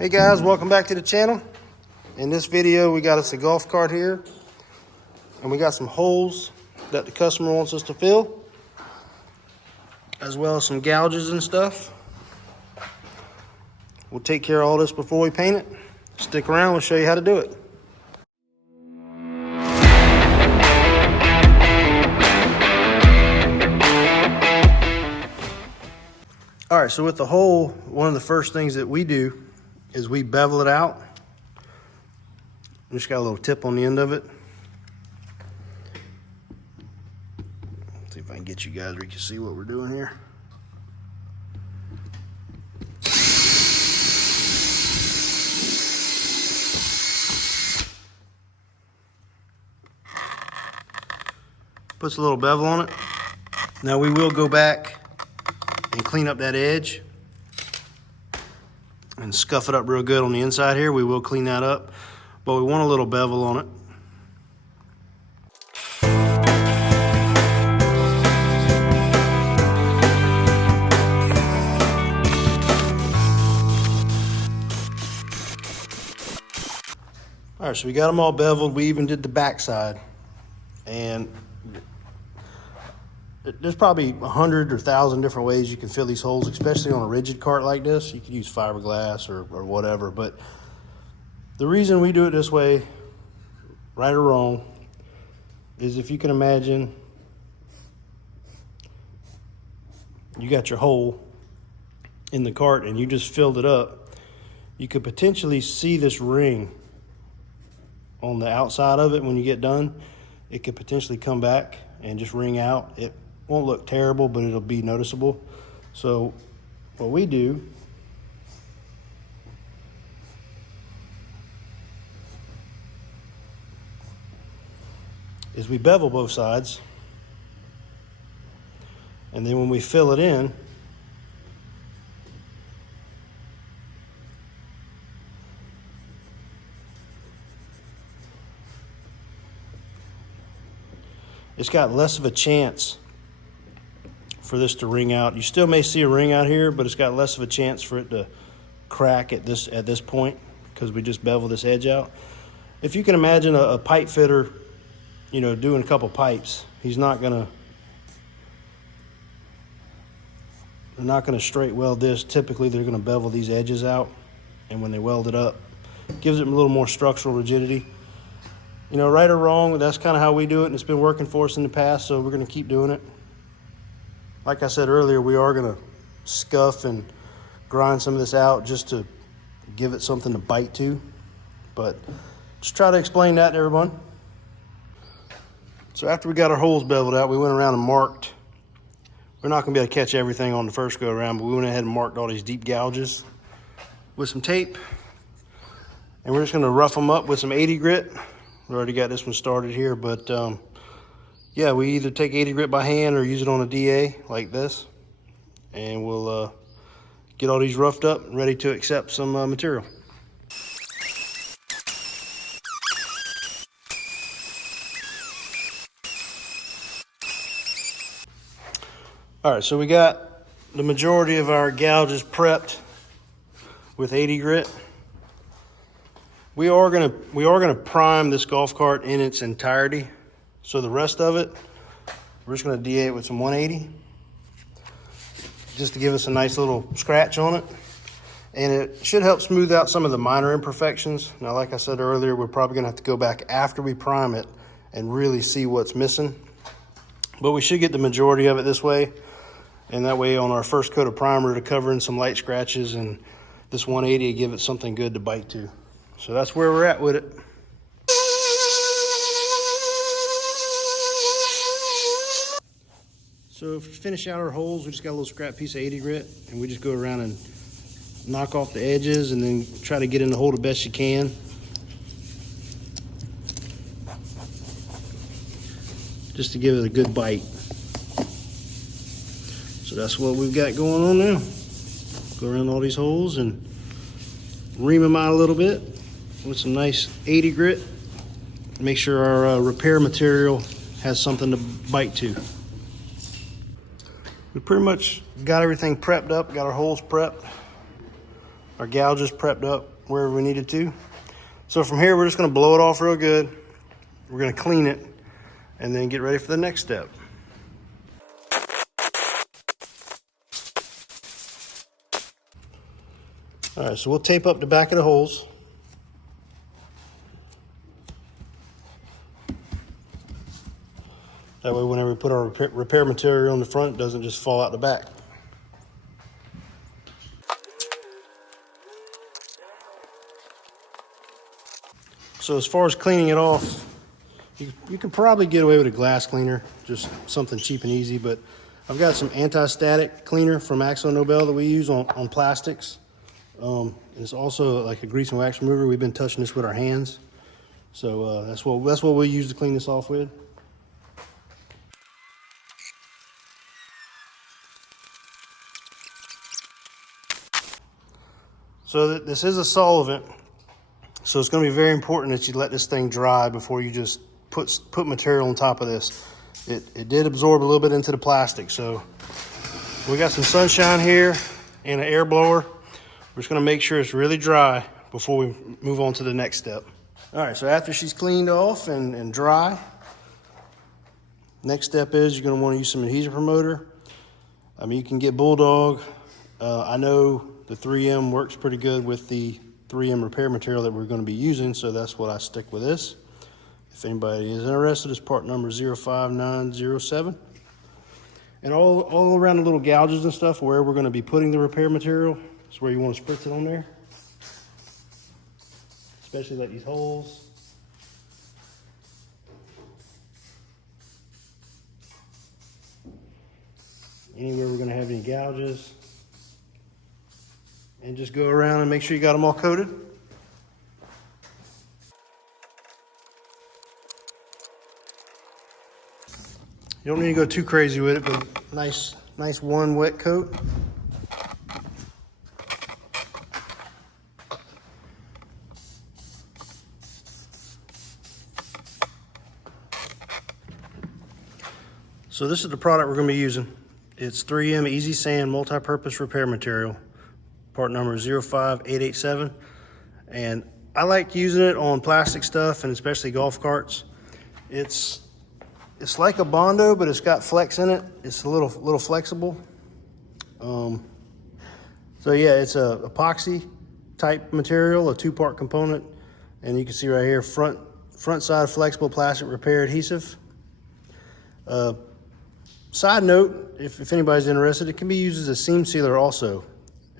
Hey guys, welcome back to the channel. In this video, we got us a golf cart here, and we got some holes that the customer wants us to fill, as well as some gouges and stuff. We'll take care of all this before we paint it. Stick around, we'll show you how to do it. All right, so with the hole, one of the first things that we do is we bevel it out. Just got a little tip on the end of it. Let's see if I can get you guys where you can see what we're doing here. Puts a little bevel on it. Now we will go back and clean up that edge and scuff it up real good on the inside here. We will clean that up, but we want a little bevel on it. All right, so we got them all beveled. We even did the backside, and there's probably 100 or 1,000 different ways you can fill these holes, especially on a rigid cart like this. You could use fiberglass or whatever, but the reason we do it this way, right or wrong, is if you can imagine you got your hole in the cart and you just filled it up, you could potentially see this ring on the outside of it when you get done. It could potentially come back and just ring out. It won't look terrible, but it'll be noticeable. So what we do is we bevel both sides, and then when we fill it in, it's got less of a chance for this to ring out. You still may see a ring out here, but it's got less of a chance for it to crack at this point because we just bevel this edge out. If you can imagine a pipe fitter, you know, doing a couple pipes, they're not gonna straight weld this. Typically, they're gonna bevel these edges out, and when they weld it up, it gives it a little more structural rigidity. You know, right or wrong, that's kind of how we do it, and it's been working for us in the past, so we're gonna keep doing it. Like I said earlier, we are gonna scuff and grind some of this out just to give it something to bite to, but just try to explain that to everyone. So after we got our holes beveled out, we went around and marked. We're not gonna be able to catch everything on the first go around, but we went ahead and marked all these deep gouges with some tape, and we're just gonna rough them up with some 80 grit. We already got this one started here, but yeah, we either take 80 grit by hand or use it on a DA like this, and we'll get all these roughed up and ready to accept some material. All right, so we got the majority of our gouges prepped with 80 grit. We are gonna prime this golf cart in its entirety. So the rest of it, we're just gonna DA it with some 180, just to give us a nice little scratch on it. And it should help smooth out some of the minor imperfections. Now, like I said earlier, we're probably gonna have to go back after we prime it and really see what's missing. But we should get the majority of it this way. And that way on our first coat of primer to cover in some light scratches, and this 180 give it something good to bite to. So that's where we're at with it. So to finish out our holes, we just got a little scrap piece of 80 grit, and we just go around and knock off the edges and then try to get in the hole the best you can. Just to give it a good bite. So that's what we've got going on now. Go around all these holes and ream them out a little bit with some nice 80 grit. Make sure our repair material has something to bite to. We pretty much got everything prepped up, got our holes prepped. our gouges prepped up wherever we needed to. So from here, we're just gonna blow it off real good. We're gonna clean it and then get ready for the next step. All right, so we'll tape up the back of the holes. That way, whenever we put our repair material in the front, it doesn't just fall out the back. So as far as cleaning it off, you can probably get away with a glass cleaner, just something cheap and easy, but I've got some anti-static cleaner from Akzo Nobel that we use on plastics. And it's also like a grease and wax remover. We've been touching this with our hands. So that's what we'll use to clean this off with. So this is a solvent. So it's going to be very important that you let this thing dry before you just put material on top of this. It did absorb a little bit into the plastic. So we got some sunshine here and an air blower. We're just going to make sure it's really dry before we move on to the next step. All right, so after she's cleaned off and dry, next step is you're going to want to use some adhesion promoter. I mean, you can get Bulldog. I know the 3M works pretty good with the 3M repair material that we're going to be using, so that's what I stick with this. If anybody is interested, it's part number 05907. And all around the little gouges and stuff where we're going to be putting the repair material is where you want to spritz it on there. Especially like these holes. Anywhere we're going to have any gouges. And just go around and make sure you got them all coated. You don't need to go too crazy with it, but nice one wet coat. So this is the product we're going to be using. It's 3M Easy Sand Multi-Purpose Repair Material, part number 05887. And I like using it on plastic stuff and especially golf carts. It's like a Bondo, but it's got flex in it. It's a little flexible. So yeah, it's a epoxy type material, a 2-part component. And you can see right here, front side flexible plastic repair adhesive. Side note, if anybody's interested, it can be used as a seam sealer also.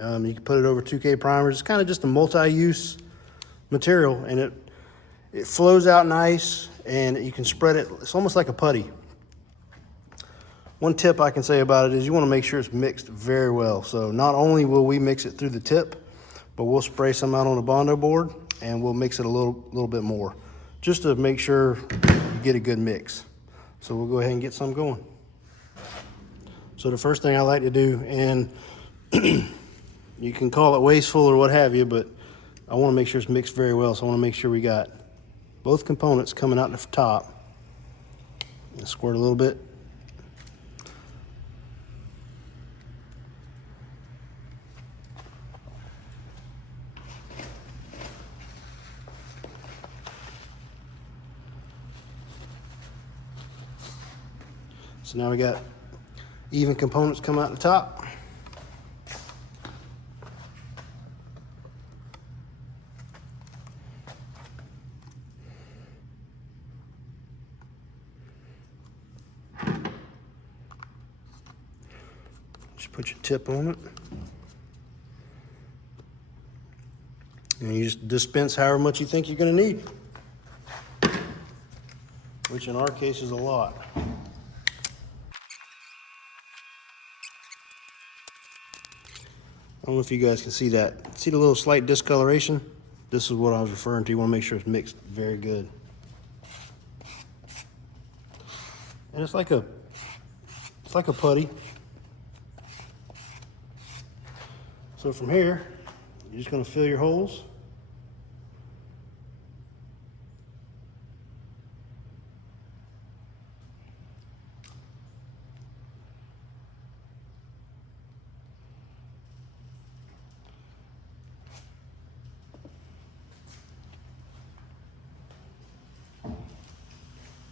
You can put it over 2K primers. It's kind of just a multi-use material, and it flows out nice, and you can spread it. It's almost like a putty. One tip I can say about it is you want to make sure it's mixed very well. So not only will we mix it through the tip, but we'll spray some out on the Bondo board, and we'll mix it a little bit more, just to make sure you get a good mix. So we'll go ahead and get some going. So the first thing I like to do, and you can call it wasteful or what have you, but I want to make sure it's mixed very well. So I want to make sure we got both components coming out the top. And squirt a little bit. So now we got even components come out the top. Just put your tip on it. And you just dispense however much you think you're going to need, which in our case is a lot. I don't know if you guys can see that. See the little slight discoloration? This is what I was referring to. You want to make sure it's mixed very good. And it's like a putty. So from here, you're just going to fill your holes.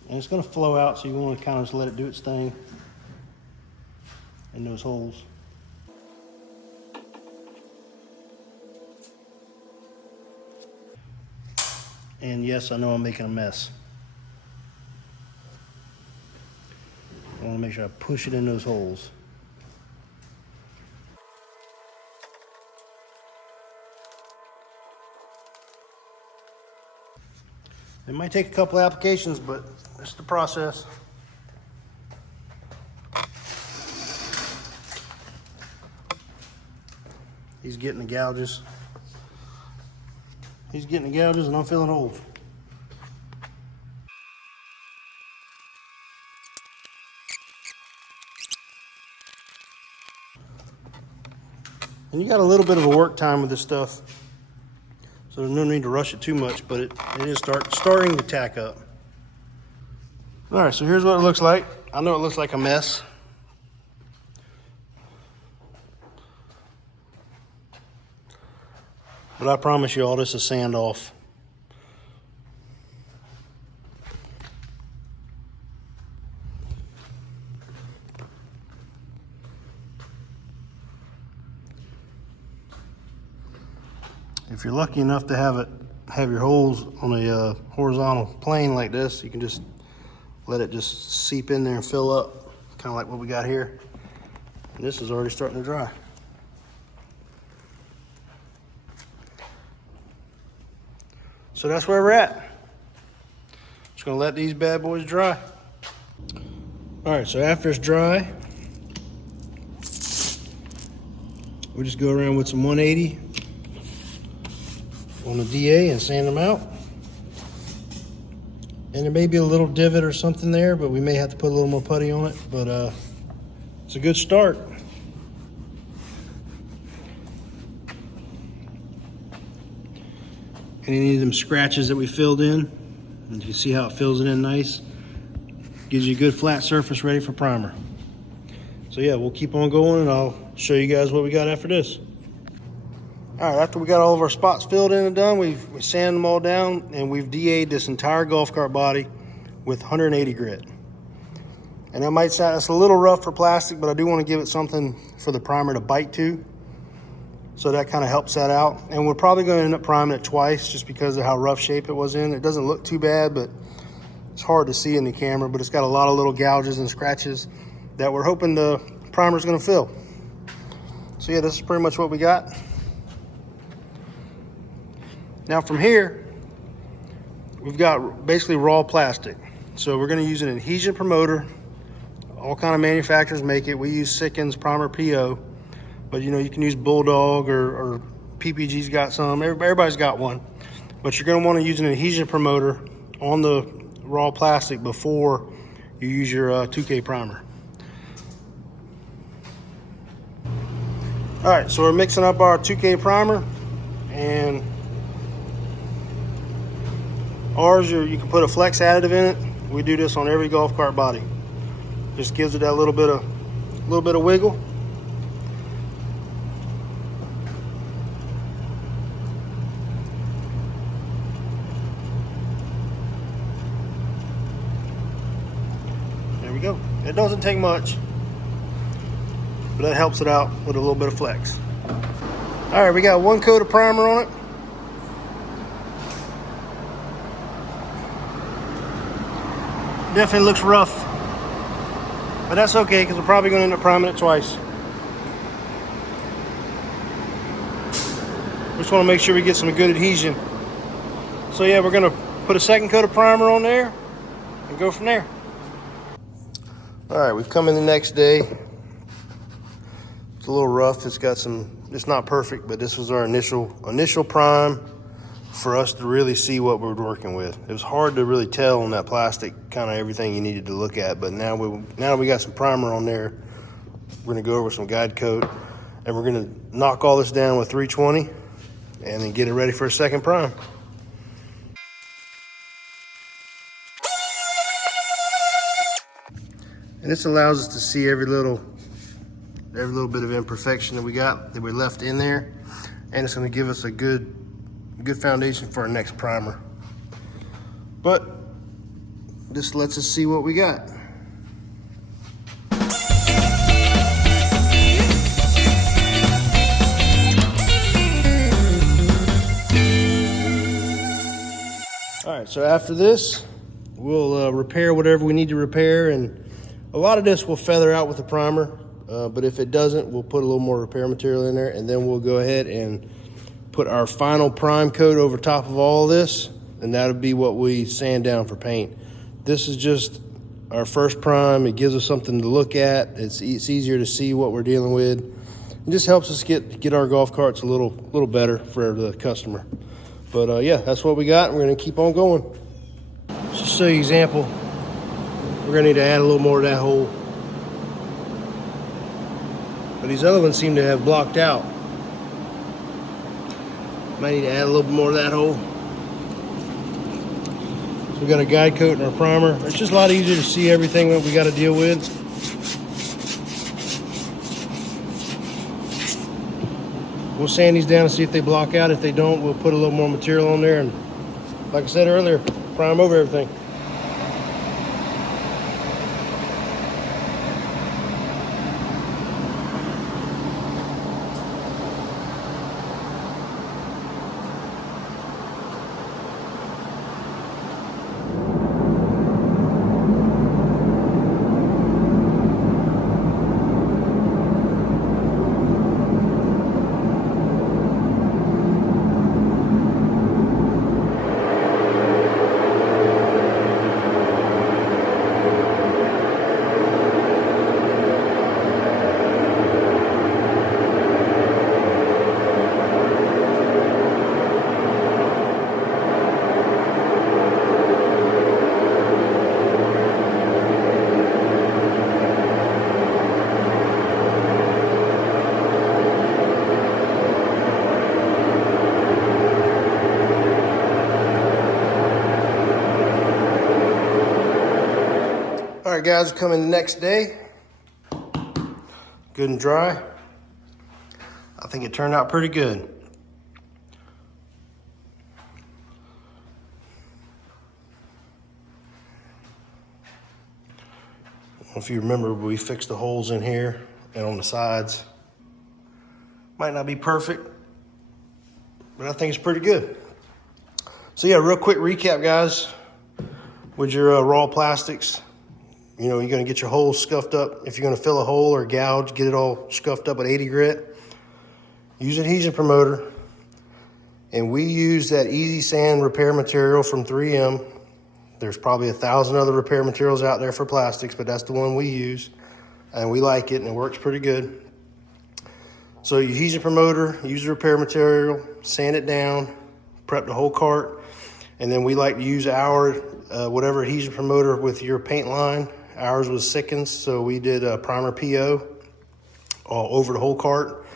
And it's going to flow out, so you want to kind of just let it do its thing in those holes. And yes, I know I'm making a mess. I want to make sure I push it in those holes. It might take a couple applications, but that's the process. He's getting the gouges. He's getting the gouges and I'm filling holes. And you got a little bit of a work time with this stuff, so there's no need to rush it too much, but it is starting to tack up. All right, so here's what it looks like. I know it looks like a mess. But I promise you all this is sand off. If you're lucky enough to have your holes on a horizontal plane like this, you can just let it just seep in there and fill up, kind of like what we got here. And this is already starting to dry. So that's where we're at. Just gonna let these bad boys dry. All right, so after it's dry, we just go around with some 180 on the DA and sand them out. And there may be a little divot or something there, but we may have to put a little more putty on it, but it's a good start. Any of them scratches that we filled in, and you see how it fills it in nice, gives you a good flat surface ready for primer. So yeah, we'll keep on going and I'll show you guys what we got after this. All right, after we got all of our spots filled in and done, we sanded them all down and we've DA'd this entire golf cart body with 180 grit. And that might sound, that's a little rough for plastic, but I do want to give it something for the primer to bite to. So that kind of helps that out. And we're probably going to end up priming it twice just because of how rough shape it was in. It doesn't look too bad, but it's hard to see in the camera, but it's got a lot of little gouges and scratches that we're hoping the primer's going to fill. So yeah, this is pretty much what we got. Now from here, we've got basically raw plastic. So we're going to use an adhesion promoter. All kind of manufacturers make it. We use Sikkens Primer PO, but you know, you can use Bulldog or PPG's got some. Everybody's got one, but you're going to want to use an adhesion promoter on the raw plastic before you use your 2K primer. All right, so we're mixing up our 2K primer, and ours, you can put a flex additive in it. We do this on every golf cart body. Just gives it that little bit of wiggle. There we go. It doesn't take much, but that helps it out with a little bit of flex. All right, we got one coat of primer on it. Definitely looks rough, but that's okay because we're probably going to end up priming it twice. We just want to make sure we get some good adhesion. So yeah, we're going to put a second coat of primer on there and go from there. All right, we've come in the next day. It's a little rough. It's got some, it's not perfect, but this was our initial prime for us to really see what we're working with. It was hard to really tell on that plastic kind of everything you needed to look at, but now we got some primer on there. We're gonna go over some guide coat and we're gonna knock all this down with 320 and then get it ready for a second prime. And this allows us to see every little bit of imperfection that we left in there, and it's gonna give us a good foundation for our next primer. But This lets us see what we got. All right, so after this, we'll repair whatever we need to repair, and a lot of this will feather out with the primer, but if it doesn't, we'll put a little more repair material in there, and then we'll go ahead and put our final prime coat over top of all of this, and that'll be what we sand down for paint. This is just our first prime. It gives us something to look at. It's easier to see what we're dealing with. It just helps us get our golf carts a little better for the customer. But yeah, that's what we got. We're gonna keep on going. Just to show you an example, we're gonna need to add a little more to that hole. But these other ones seem to have blocked out. Might need to add a little bit more to that hole. So we got a guide coat and our primer. It's just a lot easier to see everything that we got to deal with. We'll sand these down and see if they block out. If they don't, we'll put a little more material on there, and like I said earlier, prime over everything. All right, guys, we're coming the next day. Good and dry. I think it turned out pretty good. If you remember, we fixed the holes in here and on the sides. Might not be perfect, but I think it's pretty good. So yeah, real quick recap, guys. With your raw plastics, you know, you're gonna get your holes scuffed up. If you're gonna fill a hole or gouge, get it all scuffed up with 80 grit. Use adhesion promoter. And we use that Easy Sand repair material from 3M. There's probably 1,000 other repair materials out there for plastics, but that's the one we use. And we like it, and it works pretty good. So your adhesion promoter, use the repair material, sand it down, prep the whole cart. And then we like to use our whatever adhesion promoter with your paint line. Ours was Sikkens, so we did a primer PO all over the whole cart.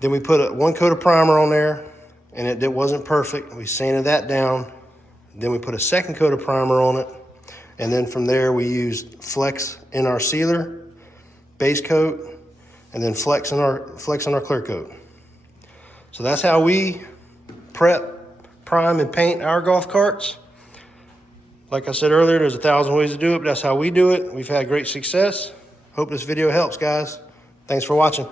Then we put one coat of primer on there, and it wasn't perfect. We sanded that down. Then we put a second coat of primer on it. And then from there, we used Flex in our sealer, base coat, and then Flex in our clear coat. So that's how we prep, prime, and paint our golf carts. Like I said earlier, there's 1,000 ways to do it, but that's how we do it. We've had great success. Hope this video helps, guys. Thanks for watching.